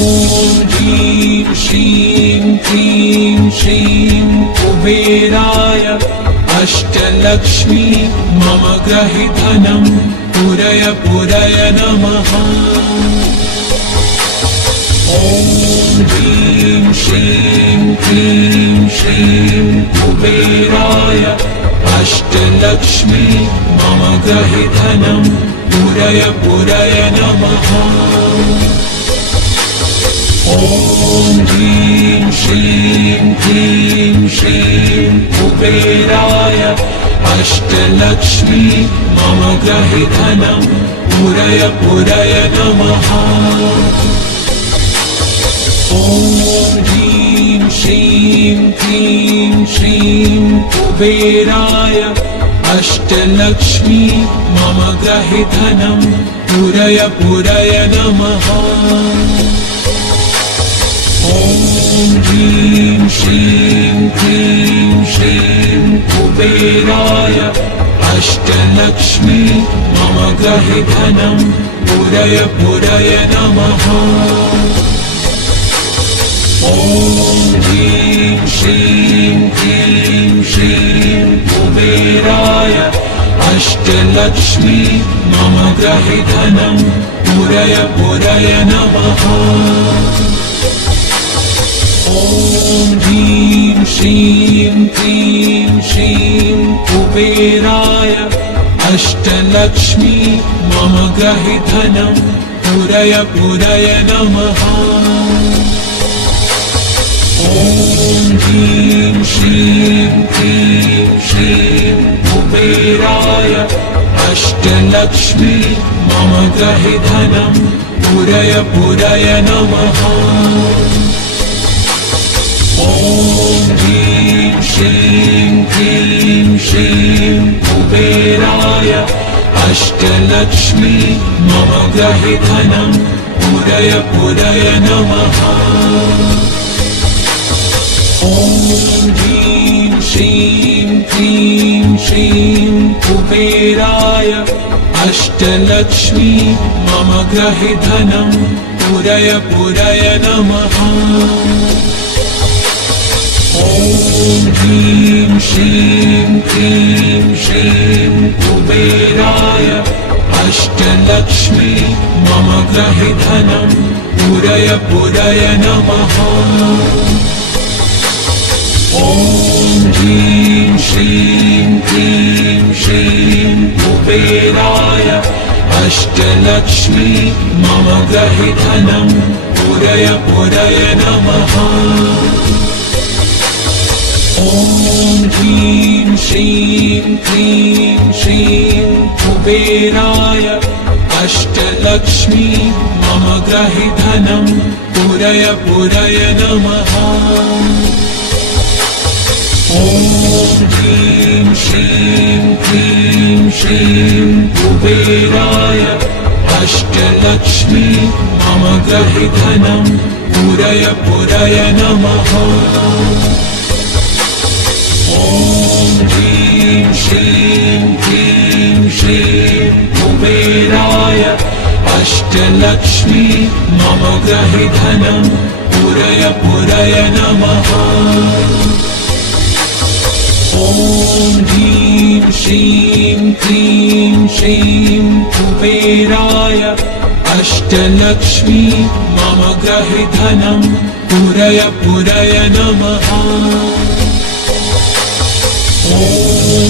ह्रीं श्रीं क्लीं श्रीं कुबेराय अष्टलक्ष्मी मम गृहे धनं पूरय पूरय नमः। ह्रीं श्रीं क्लीं श्रीं कुबेराय अष्टलक्ष्मी मम गृहे धनं पूरय पूरय नमः। ह्रीं श्रीं क्लीं श्रीं कुबेराय अष्टलक्ष्मी मम गृहे धनं पूरय पूरय नमः। ह्रीं श्रीं क्लीं श्रीं कुबेराय अष्टलक्ष्मी मम गृहे धनं पूरय पूरय नमः। ह्रीं श्रीं क्लीं श्रीं कुबेराय अष्टलक्ष्मी मम गृहे धनं पूरय पूरय नमः। ह्रीं श्रीं क्लीं श्रीं कुबेराय अष्टलक्ष्मी मम गृहे धनं पूरय पूरय नमः। ह्रीं श्रीं क्लीं श्रीं कुबेराय अष्टलक्ष्मी मम गृहे धनं पूरय पूरय नमः। ह्रीं श्रीं क्लीं श्रीं कुबेराय अष्टलक्ष्मी मम गृहे धनं पूरय पूरय नमः। ह्रीं श्रीं क्लीं श्रीं कुबेराय अष्टलक्ष्मी मम गृहे धनं पूरय पूरय नमः। ह्रीं श्रीं क्लीं श्रीं कुबेराय अष्टलक्ष्मी मम गृहे धनं पूरय पूरय नमः। ह्रीं श्रीं क्लीं श्रीं कुबेराय अष्टलक्ष्मी मम गृहे धनं पूरय पूरय नमः। ह्रीं श्रीं क्लीं श्रीं कुबेराय अष्टलक्ष्मी मम गृहे धनं पूरय पूरय नमः। ह्रीं श्रीं क्लीं श्रीं कुबेराय अष्टलक्ष्मी मम गृहे धनं पूरय पूरय नमः। ह्रीं श्रीं क्लीं श्रीं कुबेराय अष्टलक्ष्मी मम गृहे धनं पूरय पूरय नमः। ह्रीं श्रीं क्लीं श्रीं कुबेराय अष्टलक्ष्मी मम गृहे धनं पूरय पूरय नमः। ह्रीं श्रीं क्लीं श्रीं कुबेराय अष्टलक्ष्मी मम गृहे धनं पूरय पूरय नमः।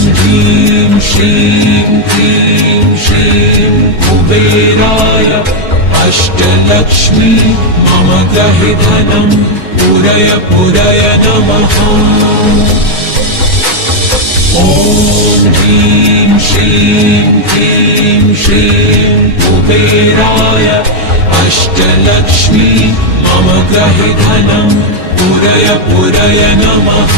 ह्रीं श्रीं क्लीं श्रीं कुबेराय अष्टलक्ष्मी मम गृहे धनं पूरय पूरय नमः। ह्रीं श्रीं क्लीं श्रीं कुबेराय अष्टलक्ष्मी मम गृहे धनं पूरय पूरय नमः।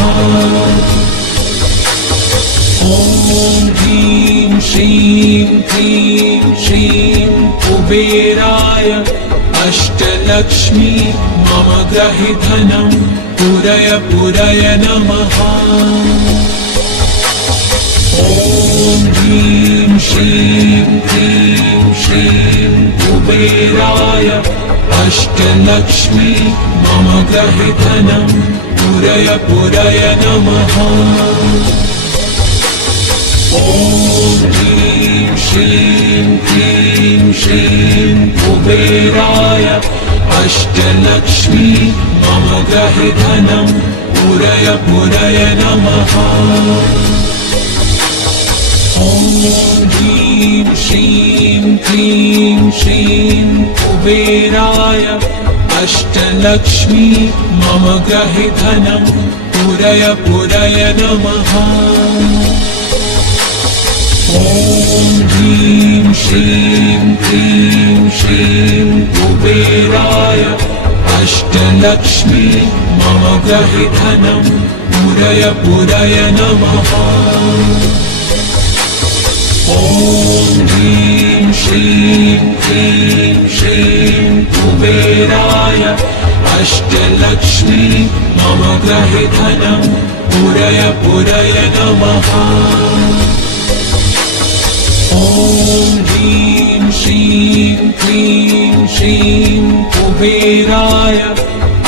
ह्रीं श्रीं क्लीं श्रीं कुबेराय अष्टलक्ष्मी मम गृहे धनं पूरय पूरय नमः। ह्रीं श्रीं क्लीं श्रीं कुबेराय अष्टलक्ष्मी मम गृहे धनं पूरय पूरय नमः। ॐ ह्रीं श्रीं क्लीं श्रीं कुबेराय अष्टलक्ष्मी मम गृहे धनं पूरय पूरय नमः। ॐ ह्रीं श्रीं क्लीं श्रीं कुबेराय अष्टलक्ष्मी मम गृहे धनं पूरय पूरय नमः। ॐ ह्रीं श्रीं क्लीं श्रीं कुबेराय अष्टलक्ष्मी मम गृहे धनं पूरय पूरय नमः। ॐ ह्रीं श्रीं क्लीं श्रीं कुबेराय अष्टलक्ष्मी मम गृहे धनं पूरय पूरय नमः। ॐ ह्रीं श्रीं क्लीं श्रीं कुबेराय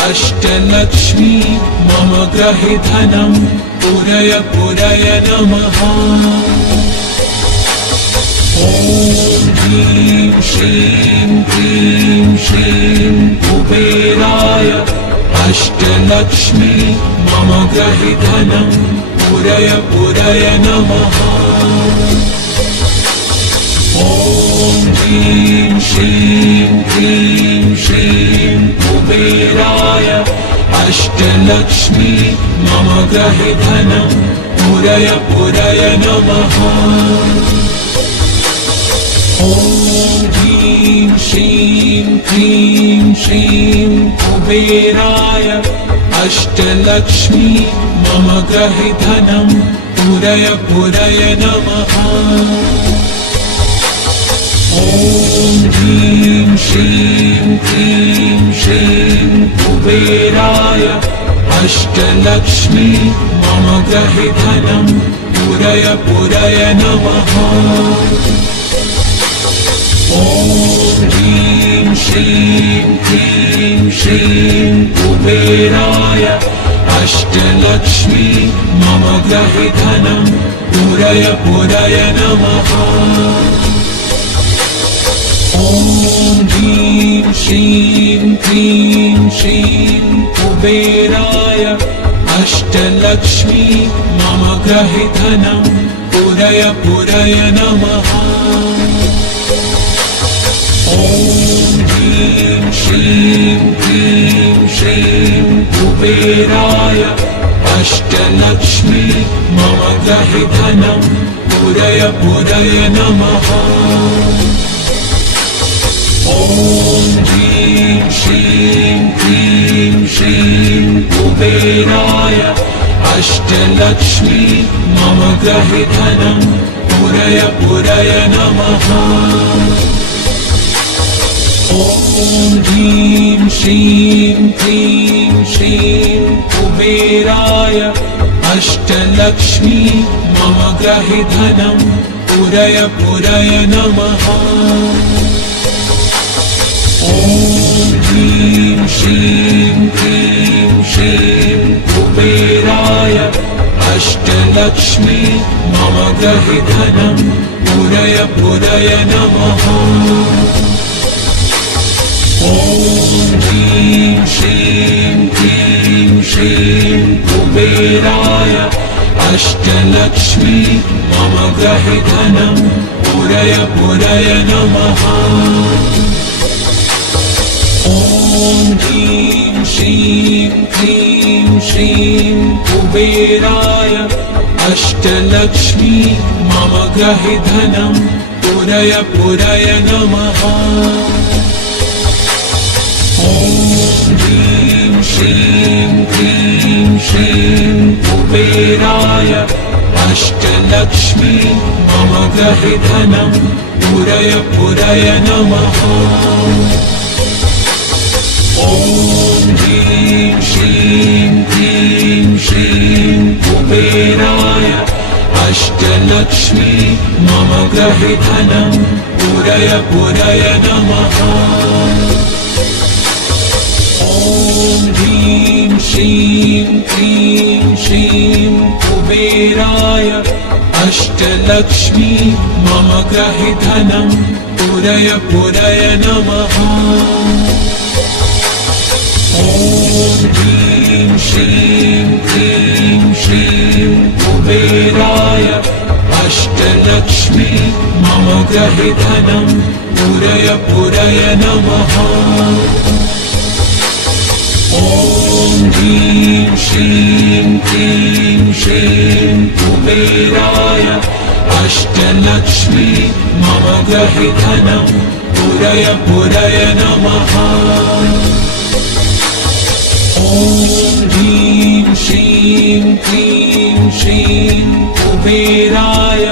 अष्टलक्ष्मी मम गृहे धनं पूरय पूरय नमः। ॐ ह्रीं श्रीं क्लीं श्रीं कुबेराय अष्टलक्ष्मी मम गृहे धनं पूरय पूरय नमः। ॐ ह्रीं श्रीं क्लीं श्रीं कुबेराय अष्टलक्ष्मी मम गृहे धनं पूरय पूरय नमः। ॐ ह्रीं श्रीं क्लीं श्रीं कुबेराय अष्टलक्ष्मी मम गृहे धनं पूरय पूरय नमः। ॐ ह्रीं श्रीं क्लीं श्रीं कुबेराय अष्टलक्ष्मी मम गृहे धनं पूरय पूरय नमः। ॐ ह्रीं श्रीं क्लीं श्रीं कुबेराय अष्टलक्ष्मी मम गृहे धनं पूरय पूरय नमः। ॐ ह्रीं श्रीं क्लीं श्रीं कुबेराय अष्टलक्ष्मी मम गृहे धनं पूरय पूरय नमः। ॐ ह्रीं श्रीं क्लीं श्रीं कुबेराय अष्टलक्ष्मी मम गृहे धनं पूरय पूरय नमः। ॐ ह्रीं श्रीं क्लीं श्रीं कुबेराय अष्टलक्ष्मी मम गृहे धनं पूरय पूरय नमः। ॐ ह्रीं श्रीं क्लीं श्रीं कुबेराय अष्टलक्ष्मी मम गृहे धनं पूरय पूरय नमः। ॐ ह्रीं श्रीं क्लीं श्रीं कुबेराय अष्टलक्ष्मी मम गृहे धनं पूरय पूरय नमः। ॐ ह्रीं श्रीं क्लीं श्रीं कुबेराय अष्टलक्ष्मी मम गृहे धनं पूरय पूरय नमः। ॐ ह्रीं श्रीं क्लीं श्रीं कुबेराय अष्टलक्ष्मी मम गृहे धनं पूरय पूरय नमः। ॐ ह्रीं श्रीं क्लीं श्रीं कुबेराय अष्टलक्ष्मी मम गृहे धनं पूरय पूरय नमः। ॐ ह्रीं श्रीं क्लीं श्रीं कुबेराय अष्टलक्ष्मी मम गृहे धनं पूरय पूरय नमः। ह्रीं श्रीं क्लीं श्रीं कुबेराय अष्टलक्ष्मी मम गृहे धनं पूरय पूरय नमः। ॐ ह्रीं श्रीं क्लीं श्रीं कुबेराय अष्टलक्ष्मी मम गृहे धनं पूरय पूरय नमः। ॐ ह्रीं श्रीं क्लीं श्रीं कुबेराय अष्टलक्ष्मी मम गृहे धनं पूरय पूरय नमः। ॐ ह्रीं श्रीं क्लीं श्रीं कुबेराय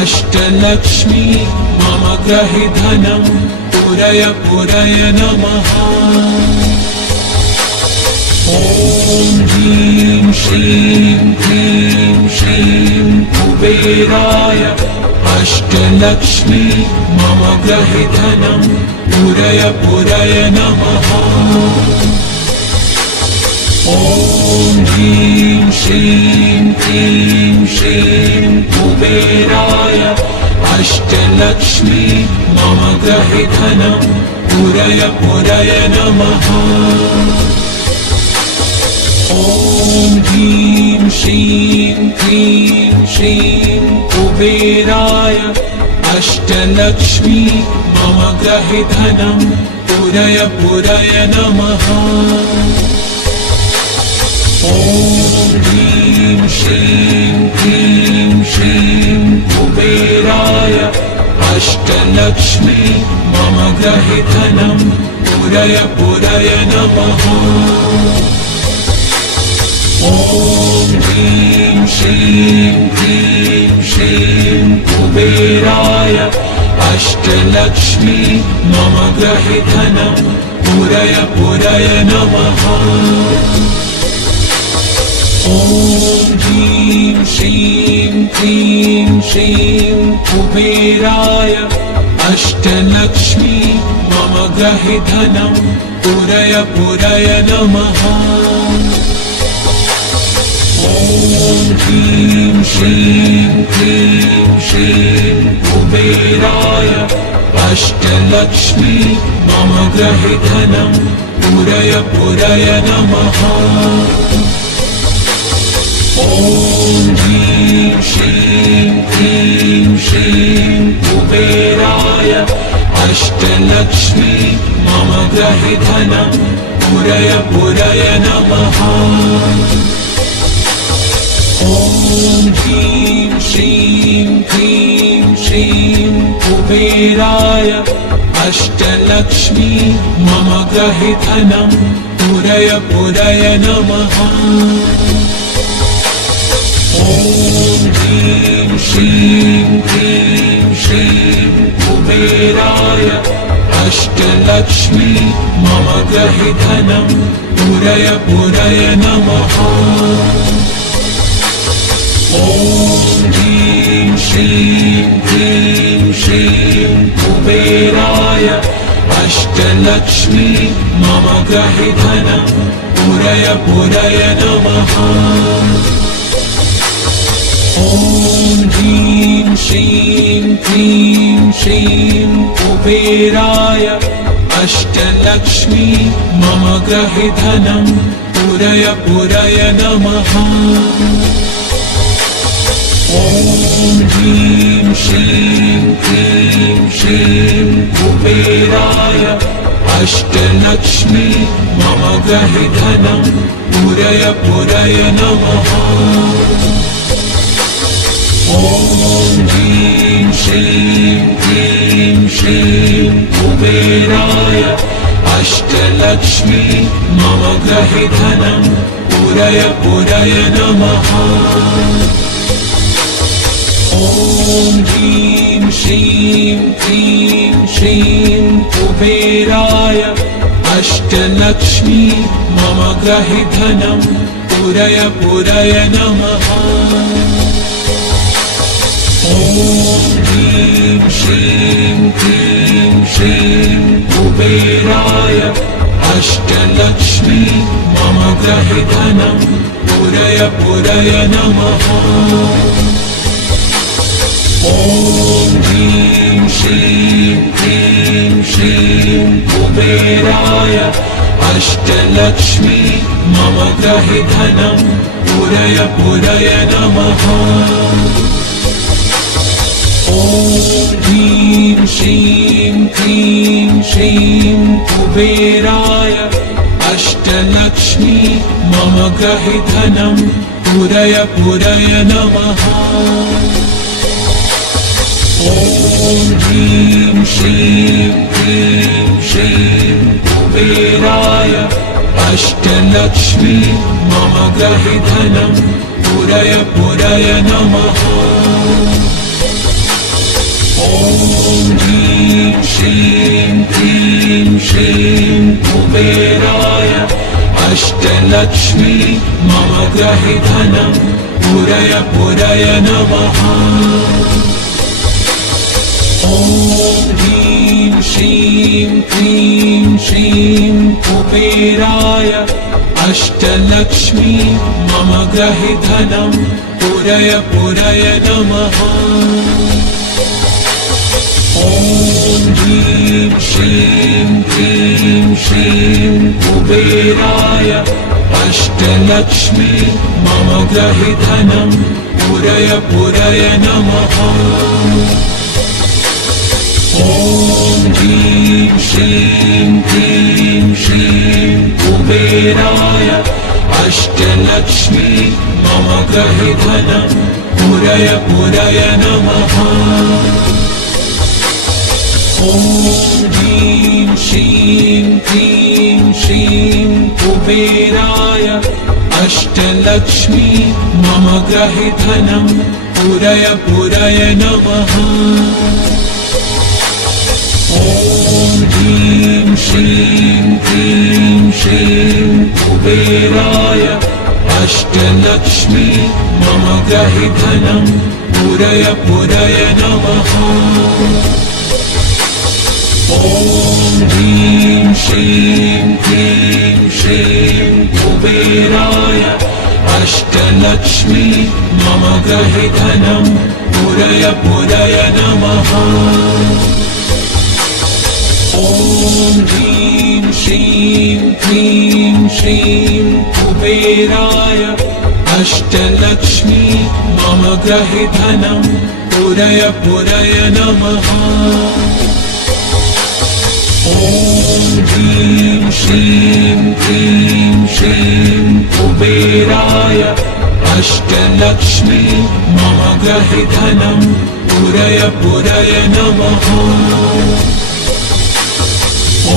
अष्टलक्ष्मी मम गृहे धनं पूरय पूरय नमः। ॐ ह्रीं श्रीं क्लीं श्रीं कुबेराय अष्टलक्ष्मी मम गृहे धनं पूरय पूरय नमः। ॐ ह्रीं श्रीं क्लीं श्रीं कुबेराय अष्टलक्ष्मी मम गृहे धनं पूरय पूरय नमः। ॐ ह्रीं श्रीं क्लीं श्रीं कुबेराय अष्टलक्ष्मी मम गृहे धनं पूरय पूरय नमः। ॐ ह्रीं श्रीं क्लीं श्रीं कुबेराय अष्टलक्ष्मी मम गृहे धनं पूरय पूरय नमः। ॐ ह्रीं श्रीं क्लीं श्रीं कुबेराय अष्टलक्ष्मी मम गृहे धनं पूरय पूरय नमः। ॐ ह्रीं श्रीं क्लीं श्रीं कुबेराय अष्टलक्ष्मी मम गृहे धनं पूरय पूरय नमः। ॐ ह्रीं श्रीं क्लीं श्रीं कुबेराय अष्टलक्ष्मी मम गृहे धनं पूरय पूरय नमः। ॐ ह्रीं श्रीं क्लीं श्रीं कुबेराय अष्टलक्ष्मी मम गृहे धनं पूरय पूरय नमः। ॐ ह्रीं श्रीं क्लीं श्रीं कुबेराय अष्टलक्ष्मी मम गृहे धनं पूरय पूरय नमः। ॐ ह्रीं श्रीं क्लीं श्रीं कुबेराय अष्टलक्ष्मी मम गृहे धनं पूरय पूरय नमः। ॐ ह्रीं श्रीं क्लीं श्रीं कुबेराय अष्टलक्ष्मी मम गृहे धनं पूरय पूरय नमः। ॐ ह्रीं श्रीं क्लीं श्रीं कुबेराय अष्टलक्ष्मी मम गृहे धनं पूरय पूरय नमः। ॐ ह्रीं श्रीं क्लीं श्रीं कुबेराय अष्टलक्ष्मी मम गृहे धनं पूरय पूरय नमः। ॐ ह्रीं श्रीं क्लीं श्रीं कुबेराय अष्टलक्ष्मी मम गृहे धनं पूरय पूरय नमः। ॐ ह्रीं श्रीं क्लीं श्रीं कुबेराय अष्टलक्ष्मी मम गृहे धनं पूरय पूरय नमः। ॐ ह्रीं श्रीं क्लीं श्रीं कुबेराय अष्टलक्ष्मी मम ग्रहे धनं पूरय पूरय नमः। ॐ ह्रीं श्रीं क्लीं श्रीं कुबेराय अष्टलक्ष्मी मम ग्रहे धनं पूरय पूरय नमः। ॐ ह्रीं श्रीं क्लीं श्रीं कुबेराय अष्टलक्ष्मी मम ग्रहे धनं पूरय पूरय नमः। ॐ ह्रीं श्रीं क्लीं श्रीं कुबेराय अष्टलक्ष्मी मम ग्रहे धनं पूरय पूरय नमः। ॐ ह्रीं श्रीं क्लीं श्रीं कुबेराय अष्टलक्ष्मी मम ग्रहे धनं पूरय पूरय नमः। ॐ ह्रीं श्रीं क्लीं श्रीं कुबेराय अष्टलक्ष्मी मम ग्रहे धनं पूरय पूरय नमः। ॐ ह्रीं श्रीं क्लीं श्रीं कुबेराय अष्टलक्ष्मी मम ग्रहे धनं पूरय पूरय नमः। ॐ ह्रीं श्रीं क्लीं श्रीं कुबेराय अष्टलक्ष्मी मम ग्रहे धनं पूरय पूरय नमः। ॐ ह्रीं श्रीं क्लीं श्रीं कुबेराय अष्टलक्ष्मी मम ग्रहे धनं पूरय पूरय नमः। ॐ ह्रीं श्रीं क्लीं श्रीं कुबेराय अष्टलक्ष्मी मम ग्रहे धनं पूरय पूरय नमः। ॐ ह्रीं श्रीं क्लीं श्रीं कुबेराय अष्टलक्ष्मी मम ग्रहे धनं पूरय पूरय नमः। ॐ ह्रीं श्रीं क्लीं श्रीं कुबेराय अष्टलक्ष्मी मम ग्रहे धनं पूरय पूरय नमः। ॐ ह्रीं श्रीं क्लीं श्रीं कुबेराय अष्टलक्ष्मी मम ग्रहे धनं पूरय पूरय नमः। ॐ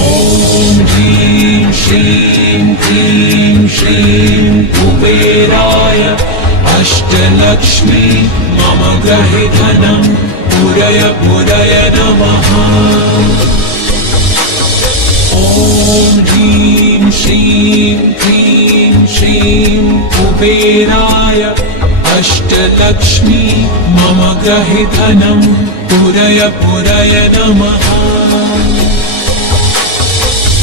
ह्रीं श्रीं क्लीं श्रीं कुबेराय अष्टलक्ष्मी मम ग्रहे धनं पूरय पूरय नमः। ॐ ह्रीं श्रीं क्लीं श्रीं कुबेराय अष्टलक्ष्मी मम ग्रहे धनं पूरय पूरय नमः।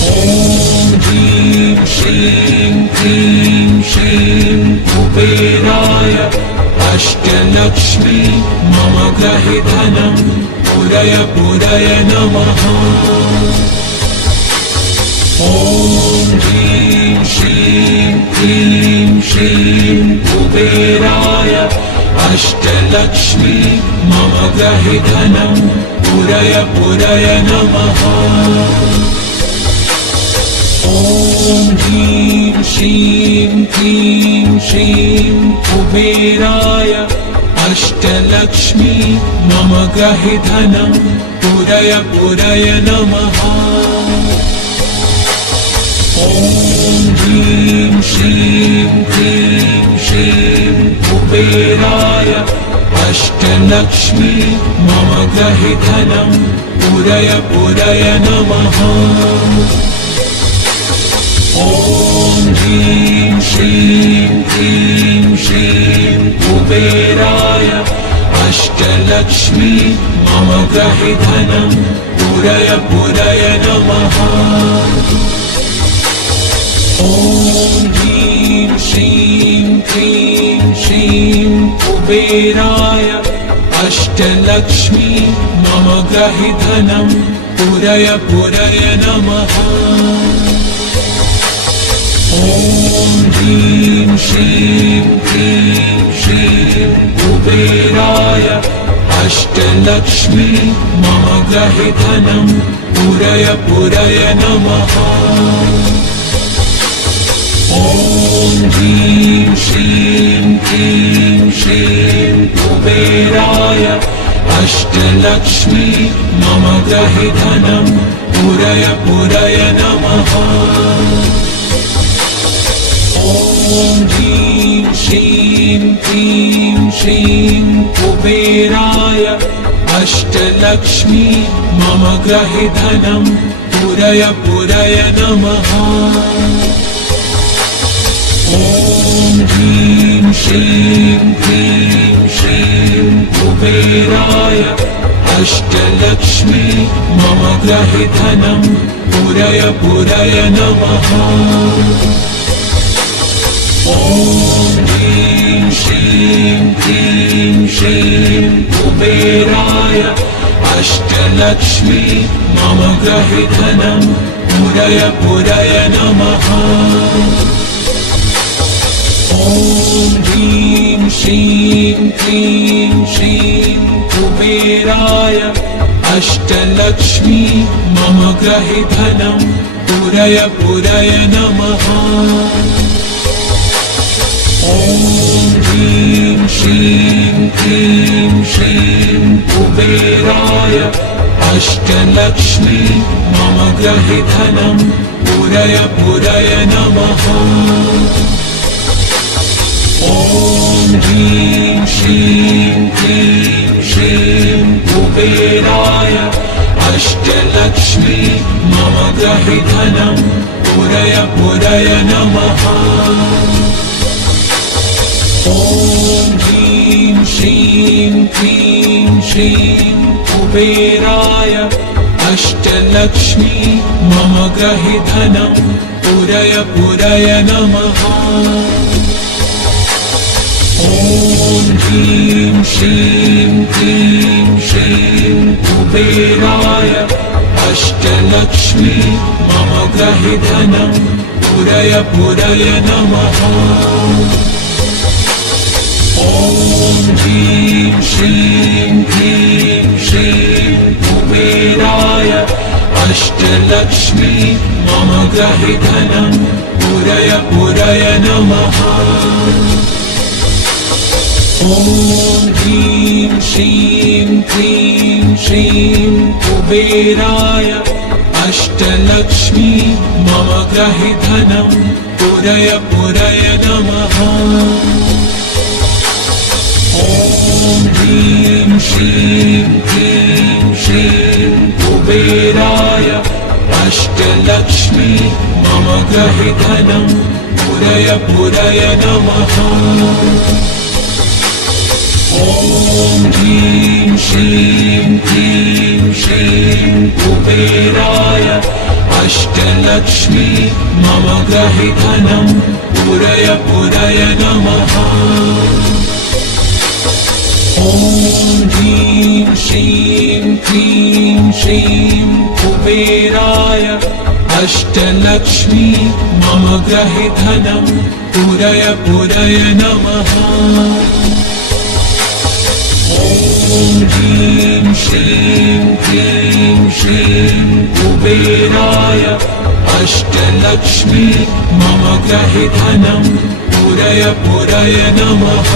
ॐ ह्रीं श्रीं क्लीं श्रीं कुबेराय अष्टलक्ष्मी मम ग्रहे धनं पूरय पूरय नमः। ॐ ह्रीं श्रीं क्लीं श्रीं कुबेराय अष्टलक्ष्मी मम ग्रहे धनं पूरय पूरय नमः। ॐ ह्रीं श्रीं क्लीं श्रीं कुबेराय अष्टलक्ष्मी मम ग्रहे धनं पूरय पूरय नमः। ॐ ह्रीं श्रीं क्लीं श्रीं कुबेराय अष्टलक्ष्मी मम ग्रहे धनं पूरय पूरय नमः। ॐ ह्रीं श्रीं क्लीं श्रीं कुबेराय अष्टलक्ष्मी मम ग्रहे धनं पूरय पूरय नमः। ॐ ह्रीं श्रीं क्लीं श्रीं कुबेराय अष्टलक्ष्मी मम ग्रहि धनं पुरय पुरय नमः। ॐ ह्रीं श्रीं क्लीं श्रीं कुबेराय अष्टलक्ष्मी मम ग्रहि धनं पुरय पुरय नमः। ॐ ह्रीं श्रीं क्लीं श्रीं कुबेराय अष्टलक्ष्मी मम ग्रहि धनं पुरय पुरय नमः। ॐ ह्रीं श्रीं क्लीं श्रीं कुबेराय अष्टलक्ष्मी मम ग्रहि धनं पुरय पुरय नमः। ॐ ह्रीं श्रीं क्लीं श्रीं कुबेराय अष्टलक्ष्मी मम ग्रहि धनं पुरय पुरय नमः। ॐ ह्रीं श्रीं क्लीं श्रीं कुबेराय अष्टलक्ष्मी मम ग्रहि धनं पुरय पुरय नमः। ॐ ह्रीं श्रीं क्लीं श्रीं कुबेराय अष्टलक्ष्मी मम ग्रहि धनं पुरय पुरय नमः। ॐ ह्रीं श्रीं क्लीं श्रीं कुबेराय अष्टलक्ष्मी मम ग्रहि धनं पुरय पुरय नमः। ॐ ह्रीं श्रीं क्लीं श्रीं कुबेराय अष्टलक्ष्मी मम ग्रहि धनं पुरय पुरय नमः। ॐ ह्रीं श्रीं क्लीं श्रीं कुबेराय अष्टलक्ष्मी मम ग्रहि धनं पुरय पुरय नमः। ॐ ह्रीं श्रीं क्लीं श्रीं कुबेराय अष्टलक्ष्मी मम ग्रहि धनं पुरय पुरय नमः। ॐ ह्रीं श्रीं क्लीं श्रीं कुबेराय अष्टलक्ष्मी मम ग्रहि धनं पुरय पुरय नमः। ॐ ह्रीं श्रीं क्लीं श्रीं कुबेराय अष्टलक्ष्मी मम ग्रहि धनं पुरय पुरय नमः। ॐ ह्रीं श्रीं क्लीं श्रीं कुबेराय अष्टलक्ष्मी मम ग्रहि धनं पुरय पुरय नमः। ॐ ह्रीं श्रीं क्लीं श्रीं कुबेराय अष्टलक्ष्मी मम ग्रहि धनं पुरय पुरय नमः। ॐ ह्रीं श्रीं क्लीं श्रीं कुबेराय अष्टलक्ष्मी मम ग्रहि धनं पुरय पुरय नमः। ॐ ह्रीं श्रीं क्लीं श्रीं कुबेराय अष्टलक्ष्मी मम ग्रहि धनं पुरय पुरय नमः।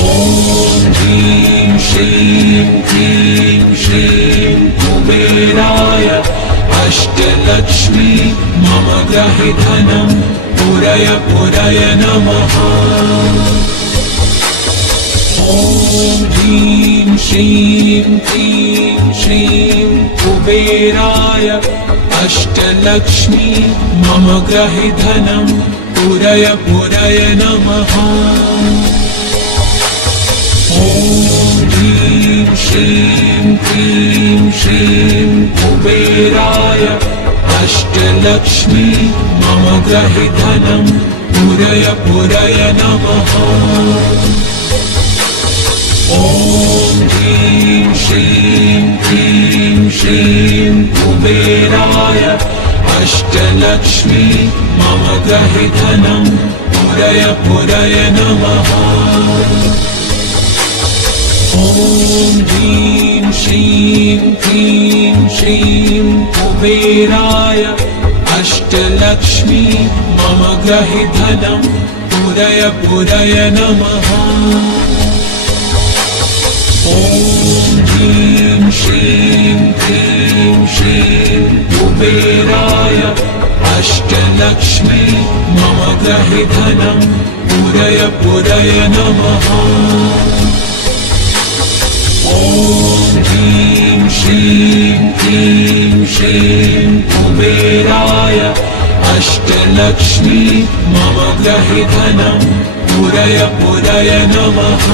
ॐ ह्रीं श्रीं क्लीं श्रीं कुबेराय अष्टलक्ष्मी मम ग्रहि धनं पुरय पुरय नमः। ॐ ह्रीं श्रीं क्लीं श्रीं कुबेराय अष्टलक्ष्मी मम ग्रहि धनं पुरय पुरय नमः। ॐ ह्रीं श्रीं क्लीं श्रीं कुबेराय अष्टलक्ष्मी मम ग्रहि धनं पूरय पूरय नमः। ॐ ह्रीं श्रीं क्लीं श्रीं कुबेराय अष्टलक्ष्मी मम ग्रहि धनं पूरय पूरय नमः। ॐ ह्रीं श्रीं क्लीं श्रीं कुबेराय अष्टलक्ष्मी मम ग्रहि धनं पूरय पूरय नमः। ॐ ह्रीं श्रीं क्लीं श्रीं कुबेराय अष्टलक्ष्मी मम ग्रहि धनं पूरय पूरय नमः। ॐ ह्रीं श्रीं क्लीं श्रीं कुबेराय अष्टलक्ष्मी मम ग्रहि धनं पूरय पूरय नमः।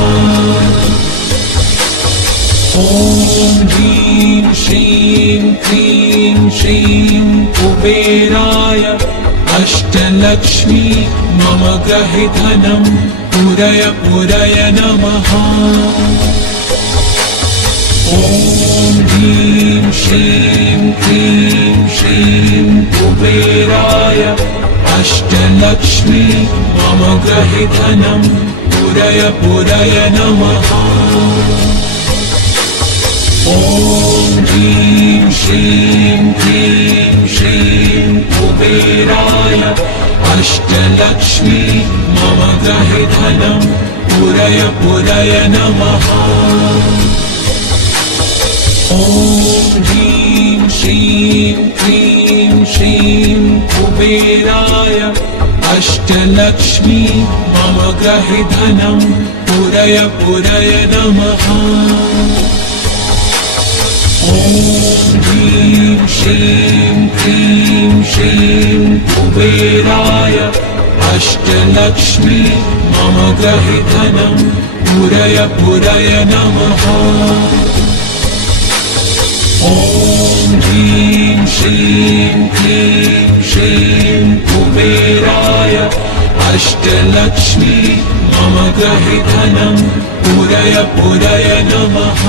ॐ ह्रीं श्रीं क्लीं श्रीं कुबेराय अष्टलक्ष्मी मम ग्रहि धनं पूरय पूरय नमः। ॐ ह्रीं श्रीं क्लीं श्रीं कुबेराय अष्टलक्ष्मी मम ग्रहि धनं पूरय पूरय नमः। ॐ ह्रीं श्रीं क्लीं श्रीं कुबेराय अष्टलक्ष्मी मम ग्रहि धनं पूरय पूरय नमः। ॐ ह्रीं श्रीं क्लीं श्रीं कुबेराय अष्टलक्ष्मी मम ग्रहि धनं पूरय पूरय नमः। ॐ ह्रीं श्रीं क्लीं श्रीं कुबेराय अष्टलक्ष्मी मम ग्रहि धनं पूरय पूरय नमः। ॐ ह्रीं श्रीं क्लीं श्रीं कुबेराय अष्टलक्ष्मी मम ग्रहि धनं पूरय पूरय नमः।